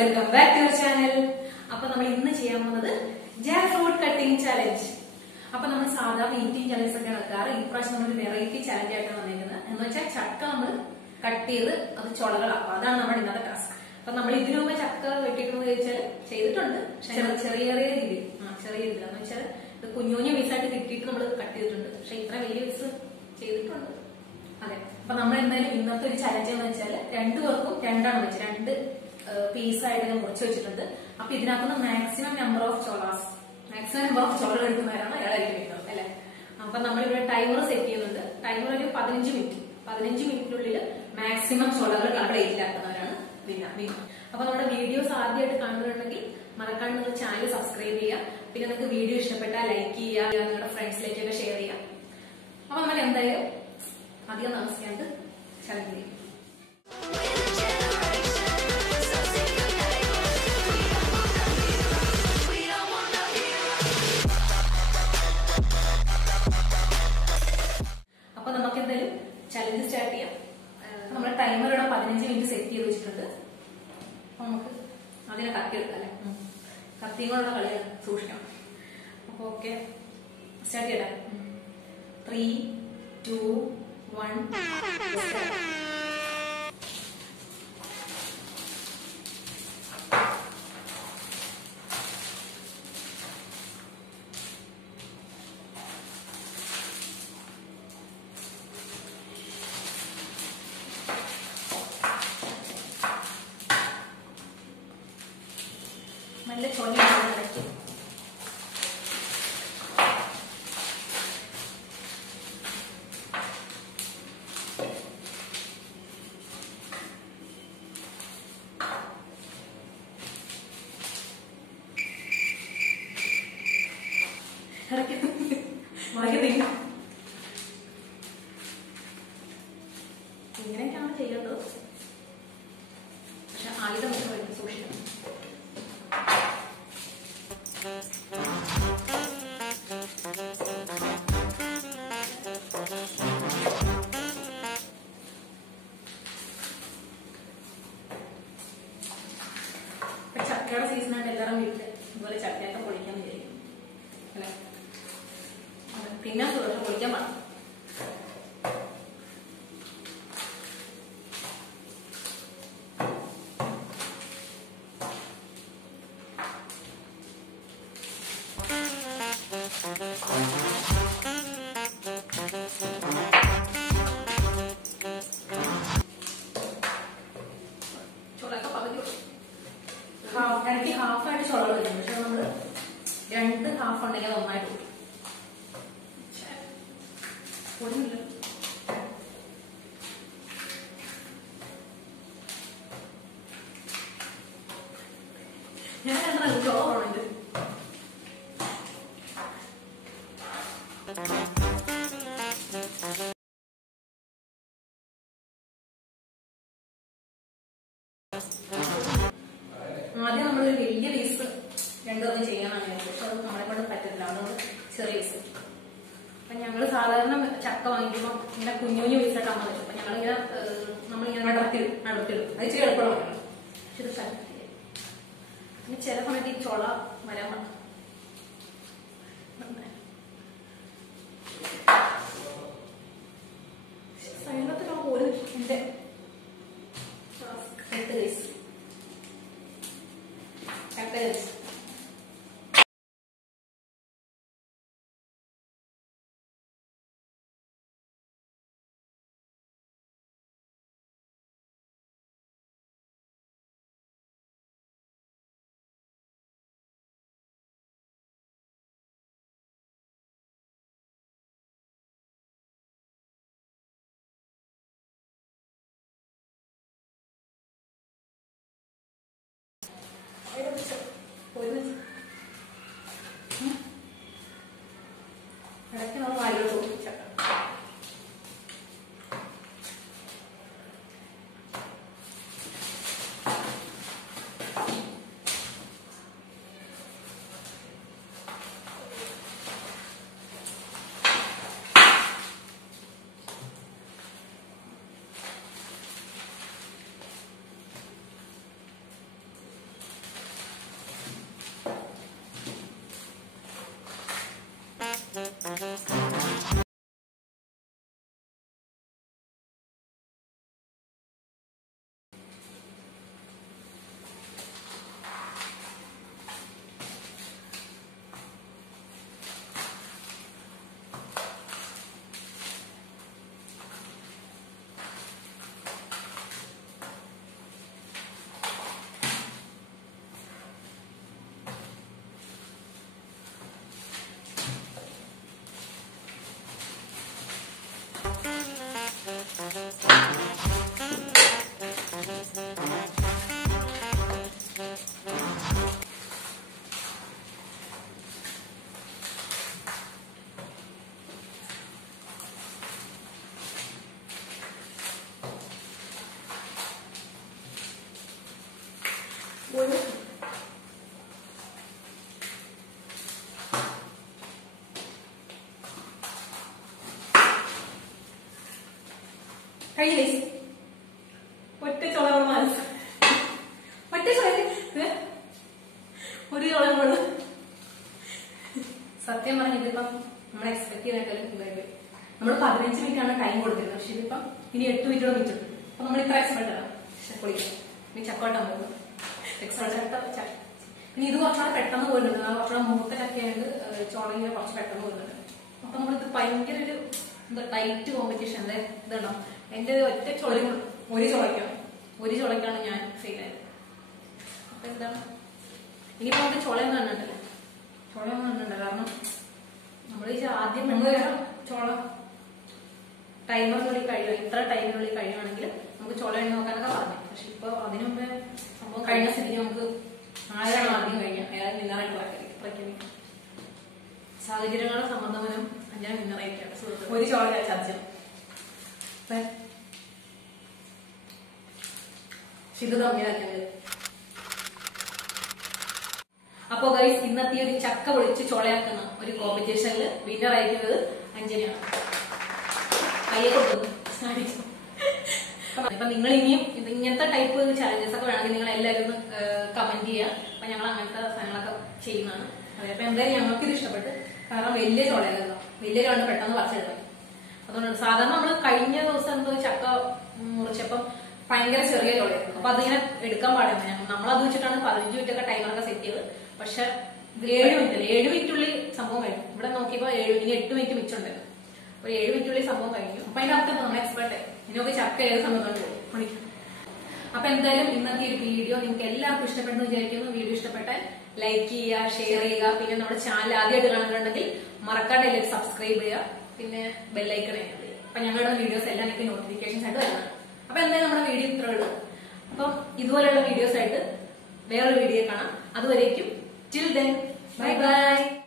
Welcome back to our channel. അപ്പൊ നമ്മൾ ഇന്ന് ചെയ്യാൻ പോകുന്നത് ജാക്ക് ഫ്രൂട്ട് കട്ടിംഗ് ചാലഞ്ച്. അപ്പൊ നമ്മൾ സാധാരണ ഈറ്റിംഗ് ചാലഞ്ച് ഒക്കെ നടക്കാറ്. ഇപ്രാവശ്യം നമ്മൾ വെറൈറ്റി ചാലഞ്ച് ആയിട്ടാണ് വന്നിരിക്കുന്നത്. എന്ന് വെച്ചാൽ ചക്ക നമ്മൾ കട്ട് ചെയ്ത് അത് ചുളകളാക്കും. അതാണ് നമ്മുടെ ഇന്നത്തെ ടാസ്ക്. അപ്പൊ നമ്മൾ ഇതിനു മുമ്പ് ചക്ക വെട്ടിക്കുന്നത് ചോദിച്ചാൽ ചെയ്തിട്ടുണ്ട്, പക്ഷെ ചെറിയ ചെറിയ രീതിയിൽ ചെറിയ രീതിയിൽ എന്ന് വെച്ചാൽ ഇത് കുഞ്ഞു കുഞ്ഞു പീസായിട്ട് കിട്ടിയിട്ട് നമ്മൾ കട്ട് ചെയ്തിട്ടുണ്ട്. പക്ഷെ ഇത്ര വലിയ പീസ് ചെയ്തിട്ടുണ്ട്. അതെ. അപ്പൊ നമ്മൾ എന്തായാലും ഇന്നത്തെ ഒരു ചലഞ്ച് എന്ന് വെച്ചാൽ രണ്ടുപേർക്കും രണ്ടാണ് വെച്ച് രണ്ട് പീസായിട്ട് ഞാൻ മുറിച്ച് വെച്ചിട്ടുണ്ട്. അപ്പൊ ഇതിനകത്തുനിന്ന് മാക്സിമം നമ്പർ ഓഫ് ചോളകൾ എടുക്കുന്നവരാണ് അയാളായിരിക്കും വരുന്നത് അല്ലെ. അപ്പൊ നമ്മളിവിടെ ടൈമർ സെറ്റ് ചെയ്യുന്നുണ്ട്. ടൈമർ ഒരു 15 മിനിറ്റിനുള്ളിൽ മാക്സിമം ചോളകൾ പ്ലേറ്റിലാക്കുന്നവരാണ് വിന്നർ. അപ്പൊ നമ്മുടെ വീഡിയോസ് ആദ്യമായിട്ട് കാണുന്നുണ്ടെങ്കിൽ മറക്കാണ്ട് നിങ്ങൾ ചാനൽ സബ്സ്ക്രൈബ് ചെയ്യുക. പിന്നെ നിങ്ങൾക്ക് വീഡിയോ ഇഷ്ടപ്പെട്ടാൽ ലൈക്ക് ചെയ്യുക, നിങ്ങളുടെ ഫ്രണ്ട്സിലേക്കൊക്കെ ഷെയർ ചെയ്യുക. അപ്പൊ നമ്മൾ എന്തായാലും അധികം താമസിക്കാണ്ട് ചലഞ്ച് ചെയ്യും. അപ്പൊ നമുക്ക് എന്തായാലും ചലഞ്ച് സ്റ്റാർട്ട് ചെയ്യാം. നമ്മുടെ ടൈമർ ഇവിടെ 15 മിനിറ്റ് സെറ്റ് ചെയ്ത് വെച്ചിട്ടുണ്ട്. അപ്പൊ നമുക്ക് അതിനെ കത്തിയെടുക്കാം അല്ലെ. കത്തിയും കൂടെ കളിയാണ്, സൂക്ഷിക്കണം. അപ്പൊ ഓക്കെ, സ്റ്റാർട്ട് ചെയ്യട്ടെ. 3, 2, 1. നല്ല ചൊല്ലിയാണ് ഇടയ്ക്ക്. ഇങ്ങനെയൊക്കെയാണ് ചെയ്യേണ്ടത്. പക്ഷെ ആയുധം സൂക്ഷിക്കണം. ചക്കയുടെ സീസണായിട്ട് എല്ലാവരും വീട്ടില് ഇതുപോലെ ചക്കയൊക്കെ പൊളിക്കാൻ വിചാരിക്കും അല്ലെ. പിന്നെ സുരക്ഷ പൊളിക്കാൻ പാടില്ല. എനിക്ക് ഹാഫായിട്ട് ചോളം വരുന്നു. പക്ഷെ നമ്മള് 2 ഹാഫ് ഉണ്ടെങ്കിൽ നന്നായിട്ട് ഒന്നുമില്ല. ഞാൻ കണ്ടത് ചോറുണ്ട്. ആദ്യം നമ്മളൊരു വലിയ പീസ് രണ്ടുപേർക്കും ചെയ്യാനാണ്, പക്ഷെ അത് നമ്മളെ കൊണ്ട് പറ്റത്തില്ല. അതുകൊണ്ട് ചെറിയ പീസ്. അപ്പൊ ഞങ്ങൾ സാധാരണ ചക്ക വാങ്ങിക്കുമ്പോൾ ഇങ്ങനെ കുഞ്ഞു കുഞ്ഞു പീസായിട്ടാണ് പറ്റും. അപ്പൊ ഞങ്ങളിങ്ങനെ നമ്മളിങ്ങനെ അടർത്തിടും. അത് ഇച്ചിരി എളുപ്പമാണ്. പക്ഷെ ഇത് ശക്തി പിന്നെ ചില സമയത്ത് ഈ ചൊള വരാൻ പറ്റും. സൈനത്തിലുള്ള ഒരു എന്റെ 8 കേസ് ചക്ക. ഇടയ്ക്ക് നമ്മൾ വായിലോട്ട് പോകും ചക്ക. കഴിഞ്ഞില്ലേ? ഒറ്റ ചോളം മനസ്സ് ഒറ്റ ചോളം ഒരു ചോളം കൊണ്ട് സത്യം പറഞ്ഞിട്ടിപ്പം നമ്മൾ എക്സ്പെക്ട് ചെയ്തേക്കാളും കൂടുതൽ. നമ്മൾ 15 മിനിറ്റാണ് ടൈം കൊടുത്തിരുന്നത്. പക്ഷെ ഇതിപ്പം ഇനി 8 മിനിറ്റോട് മിനിറ്റുണ്ട്. അപ്പൊ നമ്മൾ ഇത്ര എക്സ്പെർട്ട് ആണ് പൊളിക്കാം. ഇനി ചക്കോട്ടം പോകുന്നു എക്സ്പെർട്ട്. ഇനി ഇത് കുറച്ചുകൂടെ പെട്ടെന്ന് പോയിട്ടുണ്ട്. കുറച്ചുകൂടെ മൂത്ത ചക്കയായത് ചോളങ്ങനെ കുറച്ച് പെട്ടെന്ന് പോയിട്ടുണ്ട്. അപ്പൊ നമ്മളിത് ഭയങ്കര ഒരു എന്താ ടൈറ്റ് കോമ്പറ്റീഷൻ ഇതുണ്ടോ. എന്റെ ഒറ്റ ഒരു ചോളയ്ക്കാണ് ഞാൻ ഫെയിൽ ആയത്. അപ്പൊ എന്താണ് ഇനിയിപ്പോ നമുക്ക് ചോളയെന്ന് പറഞ്ഞിട്ടല്ലേ ചോളയെന്ന് പറഞ്ഞിട്ടുണ്ട്. കാരണം നമ്മൾ ആദ്യം ചോളം ടൈമിനുള്ളിൽ കഴിയുക, ഇത്ര ടൈമിനുള്ളിൽ കഴിയുകയാണെങ്കിൽ നമുക്ക് ചോളം എണ്ണ നോക്കാനൊക്കെ പറഞ്ഞു. പക്ഷെ ഇപ്പൊ അതിനു മുമ്പേ സംഭവം കഴിഞ്ഞ സ്ഥിതിക്ക് നമുക്ക് ആരാണ് ആദ്യം കഴിക്കാം, ഏതായാലും വിന്നറായിട്ട് പ്രഖ്യാപിക്കാം. സാഹചര്യങ്ങളുടെ സമ്മർദ്ദമനം ഞാൻ വിന്നറായിട്ടാണ്. ഒരു ചോളം ചർച്ച ഇത് തമ്മിലാക്കുന്നത്. അപ്പോ ഗൈസ് ഇന്നത്തെ ഒരു ചക്ക പൊളിച്ച് ചോളയാക്കുന്ന ഒരു കോമ്പറ്റീഷനിൽ വിന്നർ ആയിരിക്കുന്നത് അഞ്ജലിയാണ്. കയ്യെ കൊടുക്കുന്നു. അപ്പൊ നിങ്ങൾ ഇനിയും ഇങ്ങനത്തെ ടൈപ്പ് ചാലഞ്ചസ് ഒക്കെ വേണമെങ്കിൽ നിങ്ങൾ എല്ലാവരും കമന്റ് ചെയ്യുക. അപ്പൊ ഞങ്ങൾ അങ്ങനത്തെ സാധനങ്ങളൊക്കെ ചെയ്യുന്നതാണ്. അപ്പൊ എന്തായാലും ഞങ്ങൾക്ക് ഇത് ഇഷ്ടപ്പെട്ട്. കാരണം വലിയ ചോളയല്ലോ, വലിയ ചോള പെട്ടെന്ന് പറിച്ചെടുക്കാം. അതുകൊണ്ട് സാധാരണ നമ്മൾ കഴിഞ്ഞ ദിവസം എന്തോ ചക്ക മുറിച്ചപ്പം ഭയങ്കര ചെറിയ ചോളയായിരുന്നു. അപ്പൊ അതിങ്ങനെ എടുക്കാൻ പാടില്ല. നമ്മളത് വെച്ചിട്ടാണ് 15 മിനിറ്റൊക്കെ ടൈമറൊക്കെ സെറ്റ് ചെയ്ത്. പക്ഷെ 7 മിനിറ്റുള്ളിൽ സംഭവം കഴിഞ്ഞു. ഇവിടെ നോക്കിയപ്പോ 8 മിനിറ്റ് മിച്ചുണ്ടായിരുന്നു. അപ്പൊ 7 മിനിറ്റുള്ളിൽ സംഭവം കഴിഞ്ഞു. അപ്പൊ അതിന്റെ അർത്ഥം നമ്മൾ എക്സ്പെർട്ട് ഇതിനൊക്കെ ചക്ക ഏത് സമയത്തോട് പോകും. അപ്പൊ എന്തായാലും ഇന്നത്തെ ഒരു വീഡിയോ നിങ്ങൾക്ക് എല്ലാവർക്കും ഇഷ്ടപ്പെട്ടെന്ന് വിചാരിക്കുന്നു. വീഡിയോ ഇഷ്ടപ്പെട്ടാൽ ലൈക്ക് ചെയ്യുക, ഷെയർ ചെയ്യുക. പിന്നെ നമ്മുടെ ചാനൽ ആദ്യമായിട്ട് കാണുന്നുണ്ടെങ്കിൽ മറക്കാതെ എല്ലാവരും സബ്സ്ക്രൈബ് ചെയ്യുക. പിന്നെ ബെല്ലൈക്കൺ ചെയ്യുക. അപ്പൊ ഞങ്ങളുടെ വീഡിയോസ് എല്ലാം എനിക്ക് നോട്ടിഫിക്കേഷൻസ് ആയിട്ട് വരുന്നതാണ്. അപ്പൊ എന്തായാലും നമ്മുടെ വീഡിയോ ഇത്രേ ഉള്ളൂ. അപ്പം ഇതുപോലെയുള്ള വീഡിയോസ് ആയിട്ട് വേറൊരു വീഡിയോ കാണാം. അതുവരേക്കും till then, bye bye.